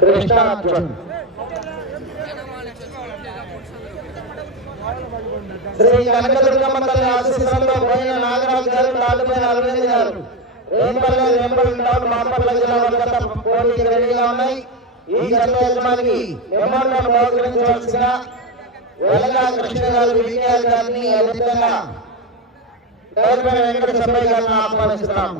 కృష్ణార్జున్. శ్రీ కనకదుర్గమ్మ తల్లి ఆశీస్సులతో పోయిన నాగరాజు గారు తాళ్ళపైన అరవింద్ గారు. రేపల్లె రేపల్లి టౌన్ జిల్లా పోటీకి రెడీగా ఉన్నాయి. ఈ జత యజమానికి మెమోరియల్ బహుకరించవలసిన వెలగా కృష్ణ గారు విజయాలు గారిని అదేవిధంగా వెంకట సభ్య గారిని ఆహ్వానిస్తున్నాం.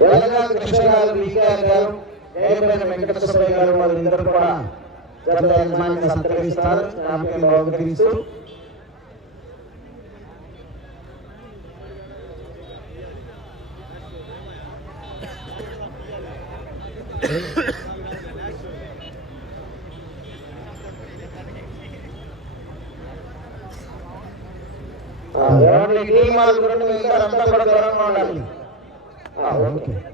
వెలగా కృష్ణ గారు విజయాలు గారు జయపేట వెంకట సుబ్బయ్య గారు వాళ్ళిద్దరు కూడా జత యజమానిని సత్కరిస్తారు జ్ఞాపకం బహుకరిస్తూ ఓన్లీ టీం వాళ్ళు రెండు మిగతా అంతా కూడా దూరంగా ఉండాలి. Oh, okay.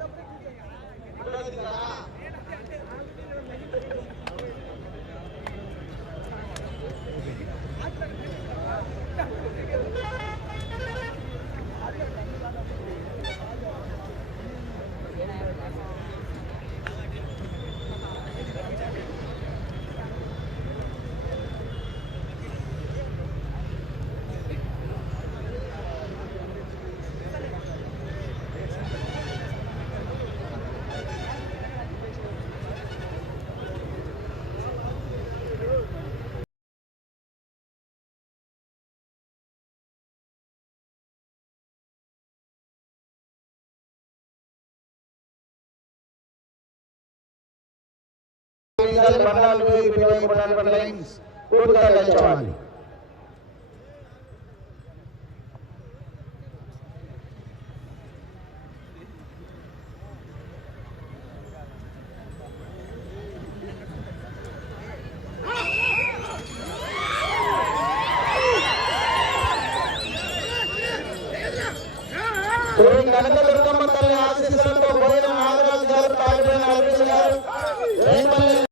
ఆ, ఓకే బండాలు ఇటువైపు ఉన్నటువంటి లైన్స్ పూర్తిగా తెచ్చుకోవాలి కనకదుర్గమ్మ తల్లి ఆశీస్సులతో పోయిన నాగరాజు గారు తాగిపోయిన గారు రేపల్లి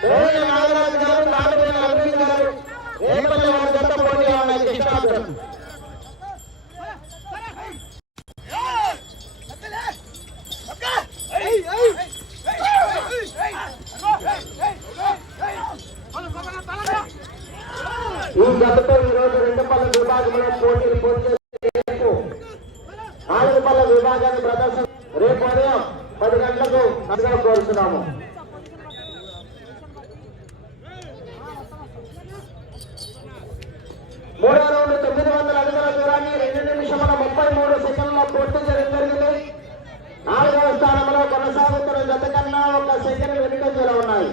పోయిన నాగరాజు గారు నాలుగైన అరవింద్ గారు రేపల్లి వారి జత పోటీ ఉన్నాయి కృష్ణాపురం ఈ జతతో ఈ రోజు రెండు పళ్ళ విభాగంలో పోటీలు పూర్తి రేపు నాలుగు పళ్ళ విభాగాన్ని ప్రదర్శన రేపు ఉదయం పది గంటలకు కోరుతున్నాము. మూడో రౌండ్ తొమ్మిది వందల అడుగుల దూరాన్ని రెండు నిమిషముల ముప్పై మూడు సెకండ్ల పూర్తి చేయడం జరిగింది. నాలుగవ స్థానంలో కొనసాగుతున్న జత కన్నా ఒక సెకండ్ వెనుకంజలో ఉన్నాయి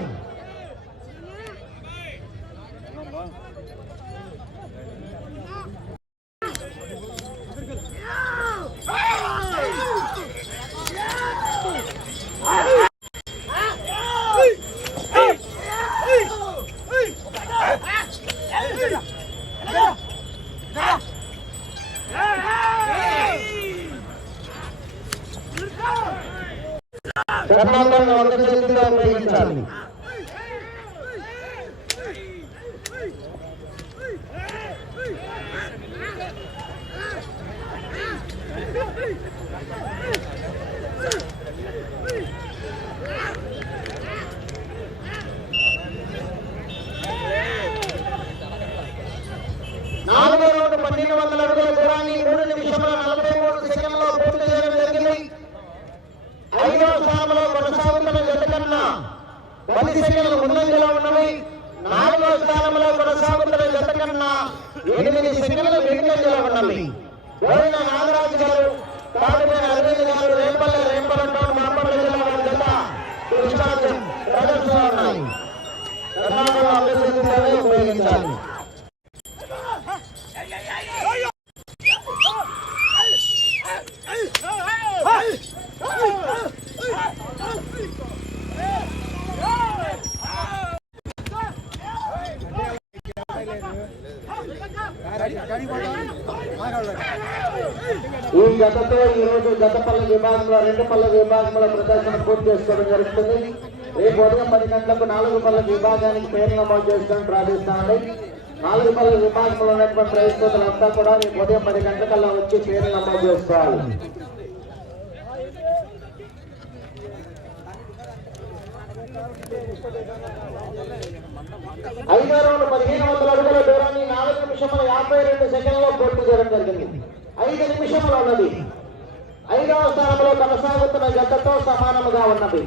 కర్ణాటకను ఒక చేతిలో ఉపయోగించాలి నాలుగో రౌండ్ పన్నెండు వందల అడుగుల దూరాన్ని మూడు నిమిషముల నలభై మూడు సెకండ్లో పూర్తి చేయడం జరిగింది ఐదవ స్థానంలో కొనసాగుతున్న జత కన్నా పది సెకండ్లు ముందంజలో ఉన్నవి నాలుగవ స్థానంలో కొనసాగుతున్న జత కన్నా ఎనిమిది సెకండ్లు వెనుకంజలో ఉన్నవి పోయిన నాగరాజు గారు తాడిపోయిన అరవింద్ గారు రేపల్లె రేపల్లె టౌన్ మాపల్లి జిల్లా వారి జత కృష్ణార్జున్ ప్రదర్శన ఉన్నాయి కర్ణాటకలో అభ్యర్థించాలని ఉపయోగించాలి ఈ జతతో ఈ రోజు జత పల్ల విభాగంలో రెండు పల్ల విభాగంలో ప్రదర్శన పూర్తి చేసుకోవడం జరుగుతుంది. రేపు ఉదయం పది గంటలకు నాలుగు పళ్ళ విభాగానికి పేరు నమోదు చేసుకుని ప్రార్థిస్తామండి. నాలుగు పళ్ళ విభాగంలో ఉన్నటువంటి రైతులంతా కూడా రేపు ఉదయం పది గంటలకల్లా వచ్చి పేరు నమోదు చేసుకోవాలి. ఐదో రౌండ్ పదిహేను వందల అడుగుల దూరాన్ని నాలుగు నిమిషముల యాభై రెండు సెకండ్లో పూర్తి చేయడం జరిగింది. ఐదు నిమిషములు ఉన్నది. ఐదవ స్థానంలో కొనసాగుతున్న జతతో సమానముగా ఉన్నది.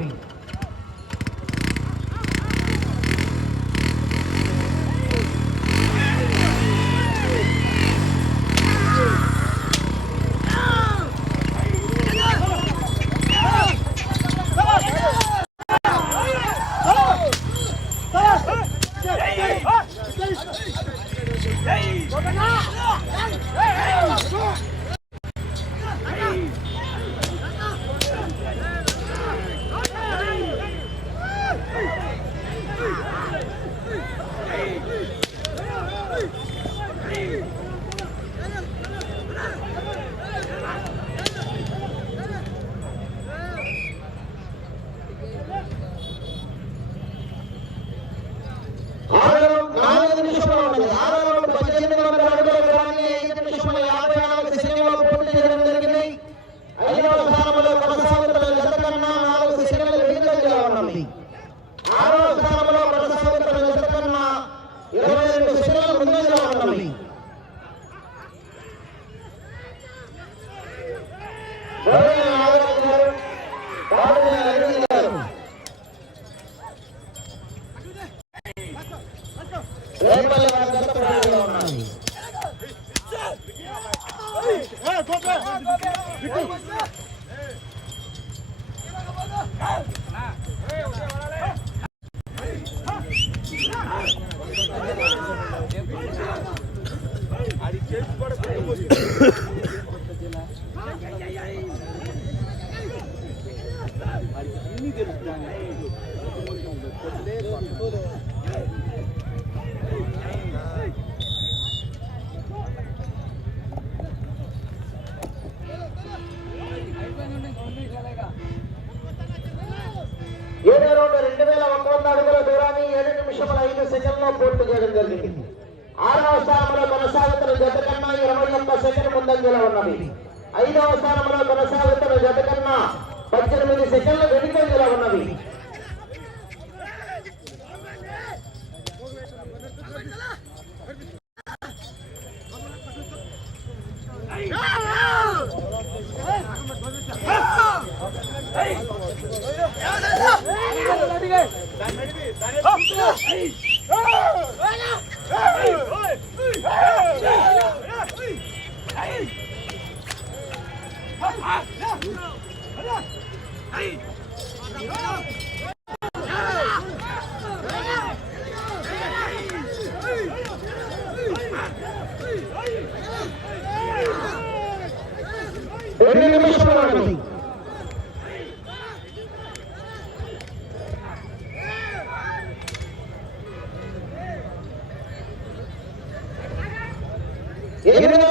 নেই నిమిషముల ఐదు సెకండ్లో పూర్తి చేయడం జరిగింది. ఆరవ స్థానంలో కొనసాగుతున్న జత కన్నా ఇరవై ఒక్క సెకండ్ ముందంజలో ఉన్నవి ఐదవ స్థానంలో కొనసాగుతున్న జత కన్నా పద్దెనిమిది సెకండ్లు వెనుకంజలో ఉన్నవి రెండు இருபது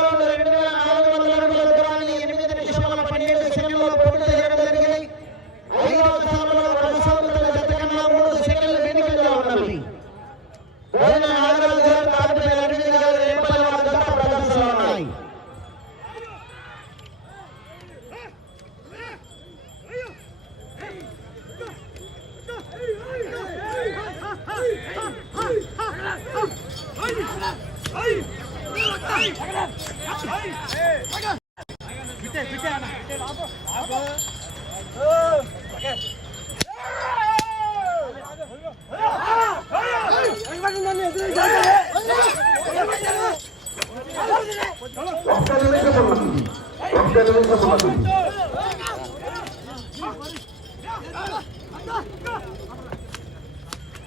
干干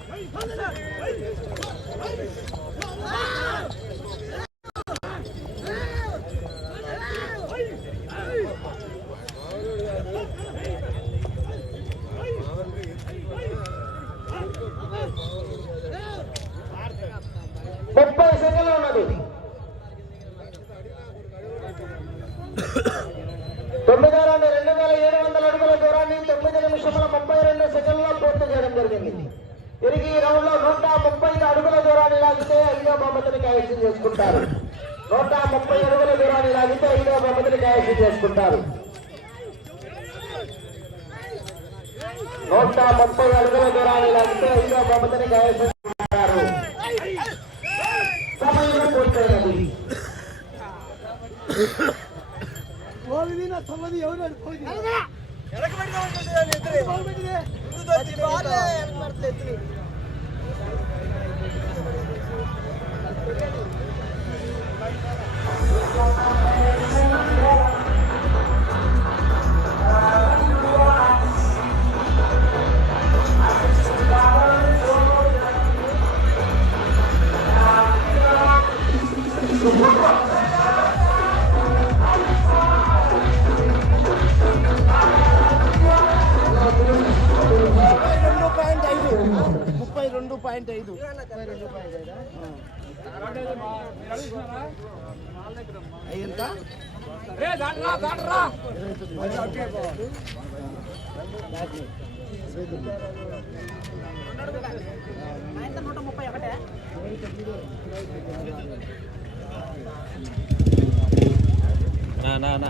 可以可的 జరిగింది. తిరిగి ఈ రౌండ్లో నూట ముప్పై అడుగుల దూరాన్ని లాగితే ఐదో బహుమతిని కైవసం చేసుకుంటారు. నూట ముప్పై అడుగుల దూరాన్ని లాగితే ఐదో బహుమతిని కైవసం చేసుకుంటారు. నూట ముప్పై అడుగుల దూరాన్ని లాగితే ఐదో బహుమతిని కైవసం చేసుకుంటారు. సమయం పూర్తయినది. రెండు రెండు పాయింట్ ఐదు. ఎంత? After all, ఫస్ట్ రౌండ్ అన్నా అన్నా